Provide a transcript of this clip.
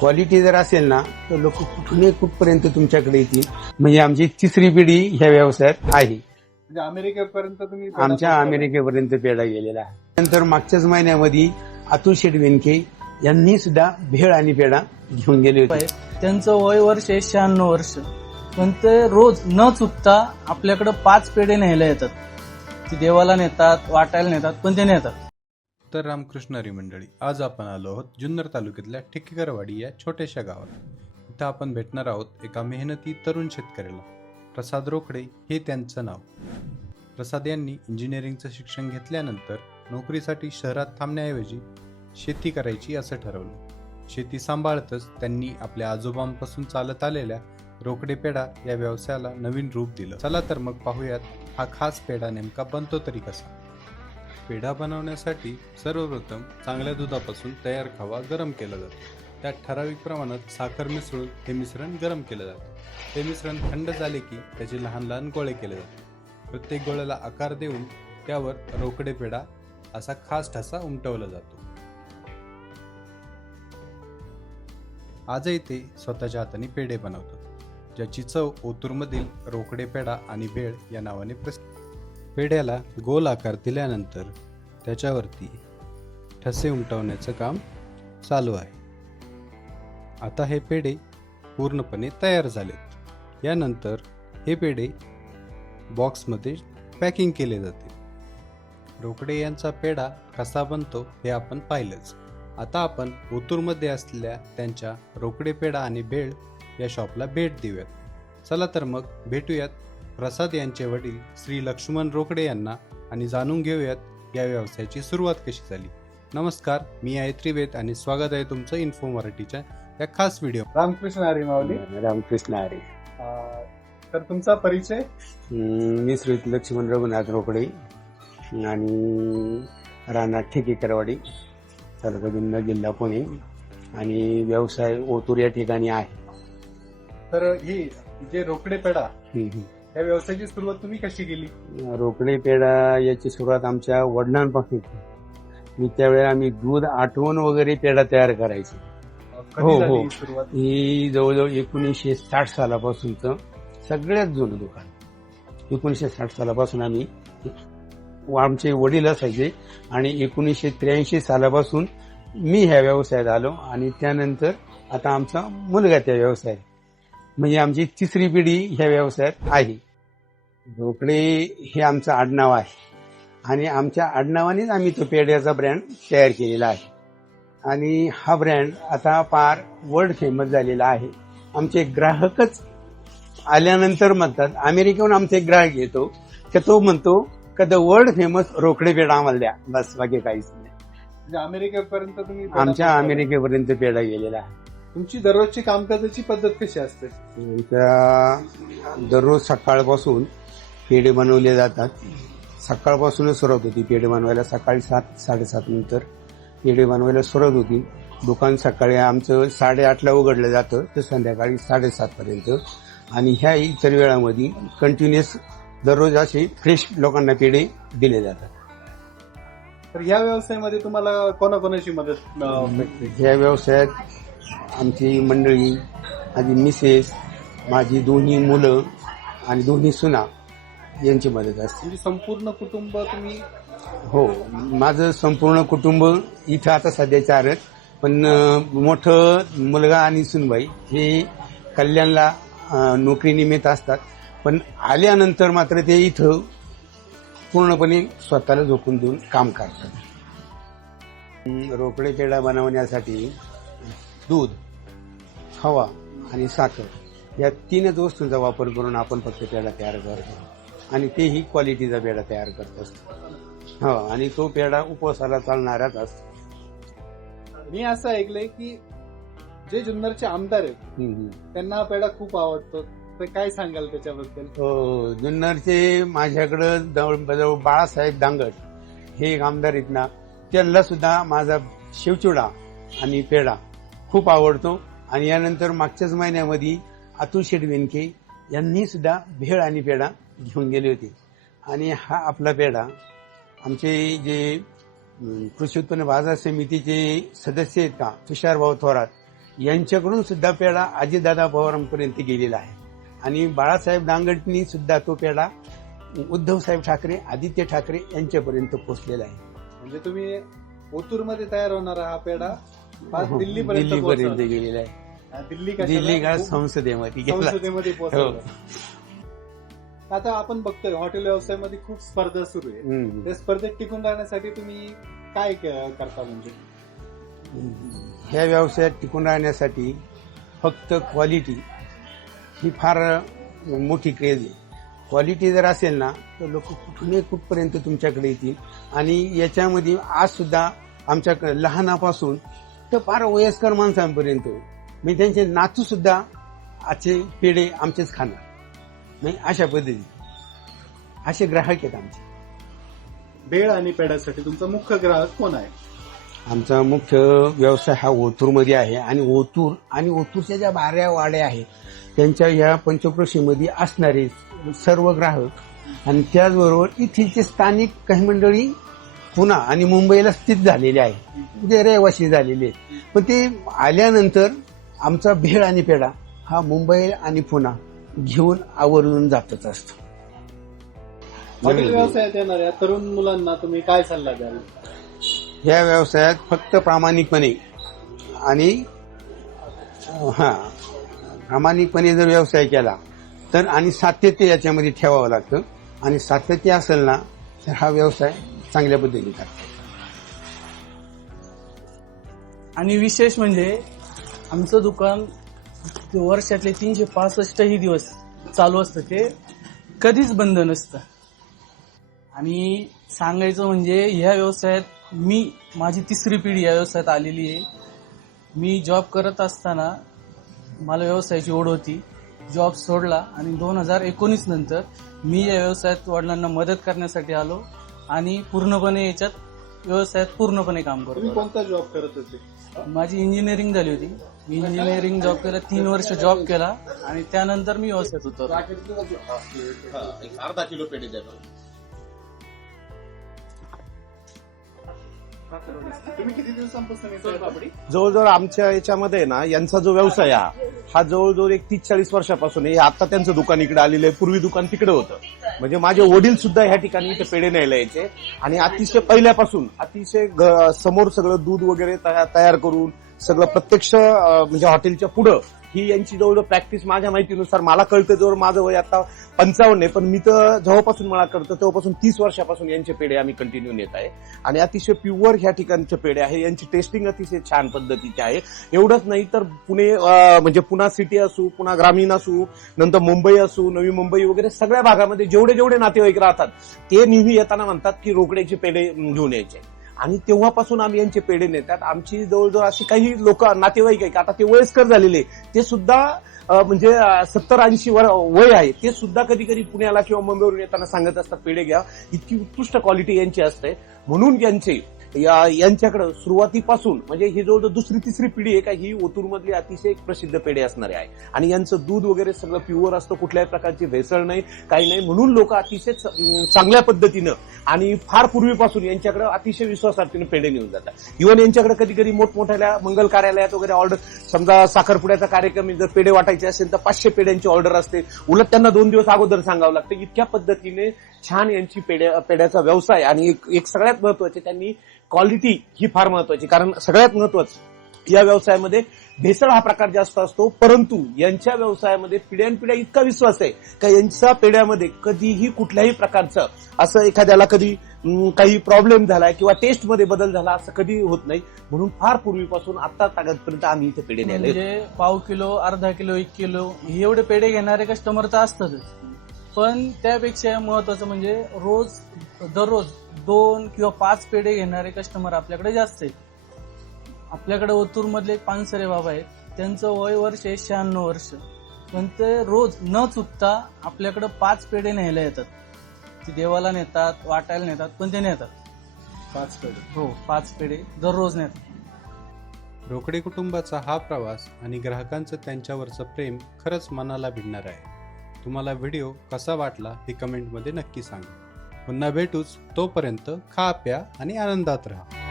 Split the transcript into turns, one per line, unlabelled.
Quality जर असेल ना तर लोक कुठूनही कुठपर्यंत तुमच्याकडे येतील? म्हणजे आमची तिसरी पिढी ह्या व्यवसायात आहे.
म्हणजे अमेरिकेपर्यंत तुम्ही
आमच्या अमेरिकेपर्यंत पेढा गेलेला आहे. नंतर मागच्याच महिन्यामध्ये अतुल शेठ वेनके यांनी सुद्धा भेळ आणि पेढा घेऊन गेले होते.
आहे. त्यांचं वय वर्ष आहे शहाण्णव वर्ष. पण ते रोज न चुकता आपल्याकडे पाच पेढे न्यायला येतात. ते देवाला नेतात वाटायला नेतात पण ते नेतात.
तर रामकृष्णारी मंडळी आज आपण आलो आहोत जुन्नर तालुक्यातल्या ठिकेकरवाडी या छोट्याशा गावात. इथं आपण भेटणार आहोत एका मेहनती तरुण शेतकऱ्याला प्रसाद रोकडे हे त्यांचं नाव. प्रसाद यांनी इंजिनिअरिंगचं शिक्षण घेतल्यानंतर नोकरीसाठी शहरात थांबण्याऐवजी शेती करायची असं ठरवलं. शेती सांभाळतच त्यांनी आपल्या आजोबांपासून चालत आलेल्या रोकडे पेढा या व्यवसायाला नवीन रूप दिलं. चला तर मग पाहूयात हा खास पेढा नेमका बनतो तरी कसा. पेढा बनवण्यासाठी सर्वप्रथम चांगल्या दुधापासून तयार खवा गरम केला जातो. त्यात ठराविक प्रमाणात साखर मिसळून हे मिश्रण गरम केलं जातं. हे मिश्रण थंड झाले की त्याचे लहान लहान गोळे केले जातात. प्रत्येक गोळ्याला आकार देऊन त्यावर रोकडे पेढा असा खास ठसा उमटवला जातो. आजही ते स्वतःच्या हाताने पेढे बनवतात ज्याची चव ओतूरमधील रोकडे पेढा आणि बेळ या नावाने प्रसिद्ध पेढ्याला गोल आकार दिल्यानंतर त्याच्यावरती ठसे उमटवण्याचं काम चालू आहे. आता हे पेढे पूर्णपणे तयार झालेत. यानंतर हे पेढे बॉक्समध्ये पॅकिंग केले जाते. रोकडे यांचा पेढा कसा बनतो हे आपण पाहिलंच. आता आपण ओतूरमध्ये असलेल्या त्यांच्या रोकडे पेढा आणि बेळ या शॉपला भेट देऊयात. चला तर मग भेटूयात प्रसाद यांचे वडील श्री लक्ष्मण रोकडे यांना आणि जाणून घेऊयात या व्यवसायाची सुरुवात कशी झाली. नमस्कार मी आहे त्रिवेद आणि स्वागत आहे तुमचं इन्फो मराठीच्या या खास व्हिडिओ
रामकृष्ण हरी माऊली.
रामकृष्ण हरी.
अं, तर तुमचा परिचय?
मी श्री लक्ष्मण रघुनाथ रोकडे आणि राणा ठेकेकरवाडी तालुका जुन्नर जिल्हा पुणे आणि व्यवसाय ओतूर या ठिकाणी आहे.
तर ही जे रोकडे पेढा
हम्म.
या व्यवसायाची सुरुवात तुम्ही कशी केली?
रोकडे पेढा याची सुरुवात आमच्या वडिलांपासून. मी त्यावेळेला आम्ही दूध आठवण वगैरे पेढा तयार करायचे. हो,
झाली
हो.
ही सुरुवात?
ही जवळजवळ एकोणीसशे साठ सालापासूनचं सगळ्यात जुनं दुकान. एकोणीसशे साठ सालापासून आम्ही आमचे वडील असायचे आणि एकोणीसशे त्र्याऐंशी सालापासून मी ह्या व्यवसायात आलो आणि त्यानंतर आता आमचा मुलगा त्या व्यवसायात. म्हणजे आमची तिसरी पिढी ह्या व्यवसायात आहे. रोकडे हे आमचं आडनाव आहे. आणि आमच्या आडनावानेच आम्ही तो पेढ्याचा ब्रँड तयार केलेला आहे. आणि हा ब्रँड आता फार वर्ल्ड फेमस झालेला आहे. आमचे ग्राहकच आल्यानंतर म्हणतात अमेरिकेहून आमचा एक ग्राहक येतो तर तो म्हणतो का the world famous Rokade peda आम्हाला द्या बस बाकी काहीच नाही
म्हणजे अमेरिकेपर्यंत तुम्ही
आमच्या. अमेरिकेपर्यंत पेढा गेलेला आहे.
तुमची दररोजची कामकाजाची पद्धत कशी असते?
दररोज सकाळपासून पेढे बनवले जातात. सकाळपासूनच सुरुवात होती पेढे बनवायला. सकाळी सात साडेसात नंतर पेढे बनवायला सुरुवात होती. दुकान सकाळी आमचं साडेआठला उघडलं जातं तर संध्याकाळी साडेसात पर्यंत. आणि ह्या इतर वेळामध्ये कंटिन्युअस दररोज असे फ्रेश लोकांना पेढे दिले जातात.
तर या व्यवसायामध्ये तुम्हाला कोणाकोणाची मदत भेटते?
ह्या व्यवसायात आमची मंडळी माझी मिसेस माझी दोन्ही मुलं आणि दोन्ही सुना यांची मदत असते
म्हणजे संपूर्ण कुटुंब तुम्ही
हो माझं संपूर्ण कुटुंब इथं आता सध्या चारच पण अं, मोठं मुलगा आणि सुनबाई हे कल्याणला अं, नोकरीनिमित्त असतात. पण आल्यानंतर मात्र ते इथं पूर्णपणे स्वतःला झोकून देऊन काम करतात. अं, रोकडे पेढा बनवण्यासाठी दूध हवा आणि साखर या तीनच वस्तूंचा वापर करून आपण फक्त पेढा तयार करतो. आणि तेही क्वालिटीचा पेढा तयार करत असतो. हो आणि तो पेढा उपवासाला चालणाराच असतो.
मी असं ऐकलंय की जे जुन्नरचे आमदार आहेत. त्यांना पेढा खूप आवडतो. तर काय सांगाल त्याच्याबद्दल?
हो जुन्नरचे माझ्याकडं जवळ बाळासाहेब दांगट हे एक आमदार आहेत ना त्यांना सुद्धा माझा शेवचुडा आणि पेढा खूप आवडतो. आणि यानंतर मागच्याच महिन्यामध्ये अतुल शेठ वेनके यांनी सुद्धा भेळ आणि पेढा घेऊन गेले होते आणि हा आपला पेढा आमचे जे कृषी उत्पन्न बाजार समितीचे सदस्य आहेत का तुषार भाऊ थोरात यांच्याकडून सुद्धा पेढा अजितदादा पवारांपर्यंत गेलेला आहे आणि बाळासाहेब दांगटनी सुद्धा तो पेढा उद्धवसाहेब ठाकरे आदित्य ठाकरे यांच्यापर्यंत पोहोचलेला आहे
म्हणजे तुम्ही ओतूरमध्ये तयार होणारा हा पेढा पाच दिल्लीपर्यंत
हो, दिल्लीपर्यंत
पोहोचवला.
गेलेला आहे
हा, दिल्ली?
दिल्ली का संसदेमध्ये गेला
संसदेमध्ये
हो.
आता आपण बघतोय हॉटेल व्यवसायामध्ये खूप स्पर्धा सुरू आहे. त्या स्पर्धेत टिकून राहण्यासाठी तुम्ही काय करता म्हणजे?
ह्या व्यवसायात टिकून राहण्यासाठी फक्त क्वालिटी ही फार मोठी क्रेज आहे. क्वालिटी जर असेल ना तर लोक कुठूनही कुठपर्यंत तुमच्याकडे येतील. आणि याच्यामध्ये आज सुद्धा आमच्याकडे लहानापासून तर फार वयस्कर माणसांपर्यंत म्हणजे त्यांचे नातू सुद्धा आजचे पेढे आमचेच खाणार. नाही अशा पद्धती असे ग्राहक आहेत आमचे.
भेळ आणि पेढ्यासाठी तुमचा मुख्य ग्राहक कोण आहे?
आमचा मुख्य व्यवसाय हा ओतूरमध्ये आहे आणि ओतूर आणि ओतूरच्या ज्या बाऱ्या वाड्या आहेत त्यांच्या या पंचक्रोशीमध्ये असणारे सर्व ग्राहक आणि त्याचबरोबर इथलचे स्थानिक काही मंडळी पुन्हा आणि मुंबईला स्थित झालेले आहे म्हणजे रहिवासी झालेले आहेत. पण ते आल्यानंतर आमचा भेळ आणि पेढा हा मुंबई आणि पुन्हा घेऊन आवर्जून जातच असतो.
हॉटेल व्यवसायात येणाऱ्या तरुण मुलांना तुम्ही काय सल्ला द्याल?
या व्यवसायात फक्त प्रामाणिकपणे आणि हा प्रामाणिकपणे जर व्यवसाय केला तर आणि सातत्य याच्यामध्ये ठेवावं लागतं. आणि सातत्य असेल ना तर हा व्यवसाय चांगल्या पद्धतीने करतो
आणि विशेष म्हणजे आमचं दुकान वर्षातले तीनशे पासष्टही दिवस चालू असतं ते कधीच बंद नसतं. आणि सांगायचं म्हणजे ह्या व्यवसायात मी माझी तिसरी पिढी या व्यवसायात आलेली आहे. मी जॉब करत असताना मला व्यवसायाची ओढ होती. जॉब सोडला आणि दोन हजार एकोणीस नंतर मी या व्यवसायात वडिलांना मदत करण्यासाठी आलो आणि पूर्णपणे याच्यात व्यवसायात पूर्णपणे काम
तुम्ही
करतो
कोणता जॉब करत होते?
माझी इंजिनिअरिंग झाली होती. मी इंजिनिअरिंग जॉब केला तीन वर्ष जॉब केला आणि त्यानंतर मी व्यवसायात होतो
अर्धा किलो पेढे द्या बरं.
तुम्ही किती दिवसांपासून येतोय पापडी
जवळजवळ आमच्या याच्यामध्ये ना यांचा जो व्यवसाय हा हा जवळजवळ एक तीस चाळीस वर्षापासून आहे. आता त्यांचं दुकान इकडे आलेलं आहे. पूर्वी दुकान तिकडे होतं. म्हणजे माझे वडील सुद्धा ह्या ठिकाणी इथे पेढे न्यायला यायचे. आणि अतिशय पहिल्यापासून अतिशय समोर सगळं दूध वगैरे तयार करून सगळं प्रत्यक्ष म्हणजे हॉटेलच्या पुढं ही यांची जवळ प्रॅक्टिस माझ्या माहितीनुसार मला कळतं जवळ माझं वय आता पंचावन्न आहे. पण मी तर जेव्हापासून मला कळतं तेव्हापासून तीस वर्षापासून यांचे पेढे आम्ही कंटिन्यू नेत आहे. आणि अतिशय प्युअर ह्या ठिकाणचे पेढे आहे. यांची टेस्टिंग अतिशय छान पद्धतीची आहे. एवढंच नाही तर पुणे म्हणजे पुणा सिटी असू पुणा ग्रामीण असू नंतर मुंबई असू नवी मुंबई वगैरे सगळ्या भागामध्ये जेवढे जेवढे नातेवाईक राहतात ते नेहमी येताना म्हणतात की रोकड्याचे पेढे घेऊन यायचे. आणि तेव्हापासून आम्ही यांचे पेढे नेतात. आमची जवळजवळ अशी काही लोक नातेवाईक आहे का आता ते वयस्कर झालेले ते सुद्धा म्हणजे सत्तर ऐंशी वर वय आहे. ते सुद्धा कधी कधी पुण्याला किंवा मुंबईवरून येताना सांगत असतात पेढे घ्या. इतकी उत्कृष्ट क्वालिटी यांची असते. म्हणून यांचे या यांच्याकडे सुरुवातीपासून म्हणजे ही जवळजवळ दुसरी तिसरी पिढी आहे का ही ओतूरमधली अतिशय प्रसिद्ध पेढे असणारे आहे. आणि यांचं दूध वगैरे सगळं प्युअर असतं कुठल्याही प्रकारची भेसळ नाही काही नाही म्हणून लोक अतिशय चांगल्या पद्धतीनं आणि फार पूर्वीपासून यांच्याकडे अतिशय विश्वासार्थीने पेढे नेऊन जातात. इव्हन यांच्याकडे कधी कधी मोठमोठ्या मंगल कार्यालयात वगैरे ऑर्डर समजा साखरपुड्याचा कार्यक्रम जर पेढे वाटायचे असेल तर पाचशे पेढ्यांची ऑर्डर असते. उलट त्यांना दोन दिवस अगोदर सांगावं लागतं. इतक्या पद्धतीने छान यांची पेढ्या पेढ्याचा व्यवसाय आणि एक एक सगळ्यात महत्त्वाचे त्यांनी क्वालिटी ही फार महत्वाची. कारण सगळ्यात महत्वाचं या व्यवसायामध्ये भेसळ हा प्रकार जास्त असतो परंतु यांच्या व्यवसायामध्ये पिढ्यानपिढ्या इतका विश्वास आहे का यांच्या पेढ्यामध्ये कधीही कुठल्याही प्रकारचं असं एखाद्याला कधी काही प्रॉब्लेम झाला किंवा टेस्टमध्ये बदल झाला असं कधी होत नाही. म्हणून फार पूर्वीपासून आता तागदपर्यंत आम्ही इथे पेढे न्यायला येतो.
म्हणजे पाव किलो अर्धा किलो एक किलो हे एवढे पेढे घेणारे कस्टमर तर असतातच. पण त्यापेक्षा महत्वाचं म्हणजे रोज दररोज दोन किंवा पाच पेढे घेणारे कस्टमर आपल्याकडे जास्त आहेत. आपल्याकडे ओतूर मधले एक पानसरे बाबा आहेत त्यांचं वय वर्ष आहे शहाण्णव वर्ष. पण ते रोज न चुकता आपल्याकडे पाच पेढे न्यायला येतात. ते देवाला नेतात वाटायला नेतात पण ते नेतात.
पाच पेढे.
हो पाच पेढे दररोज नेतात.
रोकडे कुटुंबाचा हा प्रवास आणि ग्राहकांचं त्यांच्यावरचं प्रेम खरंच मनाला भिडणार आहे. तुम्हाला व्हिडिओ कसा वाटला हे कमेंटमध्ये नक्की सांगा. पुन्हा भेटूच तोपर्यंत खा प्या आणि आनंदात राहा.